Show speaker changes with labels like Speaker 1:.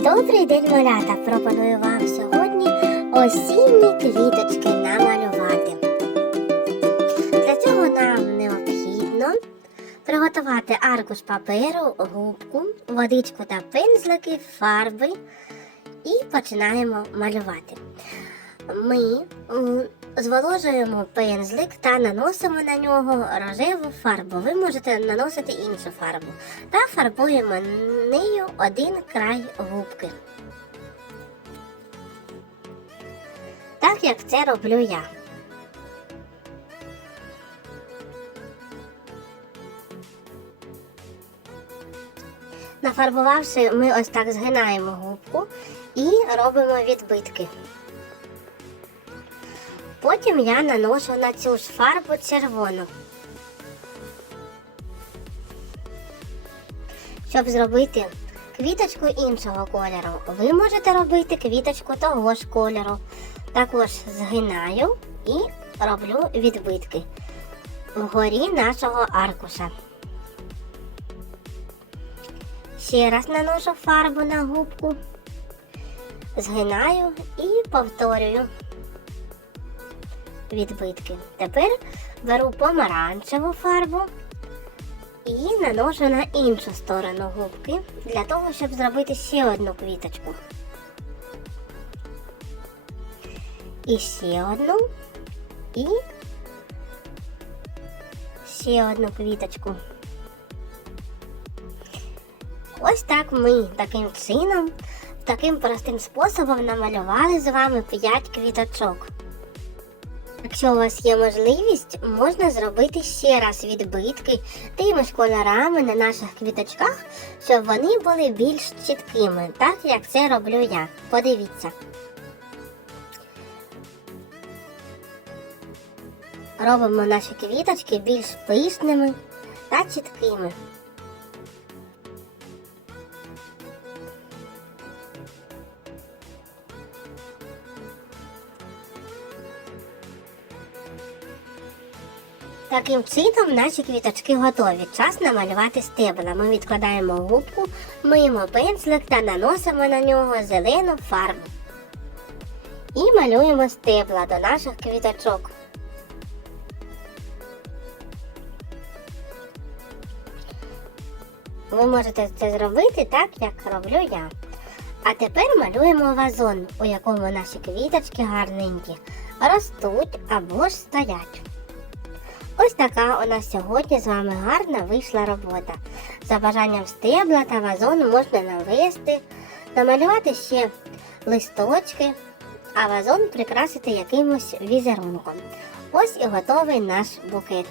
Speaker 1: Добрий день, малята! Пропоную вам сьогодні осінні квіточки намалювати. Для цього нам необхідно приготувати аркуш паперу, губку, водичку та пензлики, фарби і починаємо малювати. Ми зволожуємо пензлик та наносимо на нього рожеву фарбу. Ви можете наносити іншу фарбу та фарбуємо нею один край губки. Так як це роблю я. Нафарбувавши, ми ось так згинаємо губку і робимо відбитки. Потім я наношу на цю ж фарбу червону. Щоб зробити квіточку іншого кольору, ви можете робити квіточку того ж кольору. Також згинаю і роблю відбитки вгорі нашого аркуша. Ще раз наношу фарбу на губку, згинаю і повторюю відбитки. Тепер беру помаранчеву фарбу і наношу на іншу сторону губки для того, щоб зробити ще одну квіточку. І ще одну, і ще одну квіточку. Ось так ми таким чином, таким простим способом намалювали з вами 5 квіточок. Якщо у вас є можливість, можна зробити ще раз відбитки тими ж кольорами на наших квіточках, щоб вони були більш чіткими, так як це роблю я. Подивіться. Робимо наші квіточки більш пишними та чіткими. Таким чином наші квіточки готові. Час намалювати стебла. Ми відкладаємо губку, миємо пензлик та наносимо на нього зелену фарбу. І малюємо стебла до наших квіточок. Ви можете це зробити так, як роблю я. А тепер малюємо вазон, у якому наші квіточки гарненькі, ростуть або ж стоять. Ось така у нас сьогодні з вами гарна вийшла робота. За бажанням стебла та вазон можна навести, намалювати ще листочки, а вазон прикрасити якимось візерунком. Ось і готовий наш букет.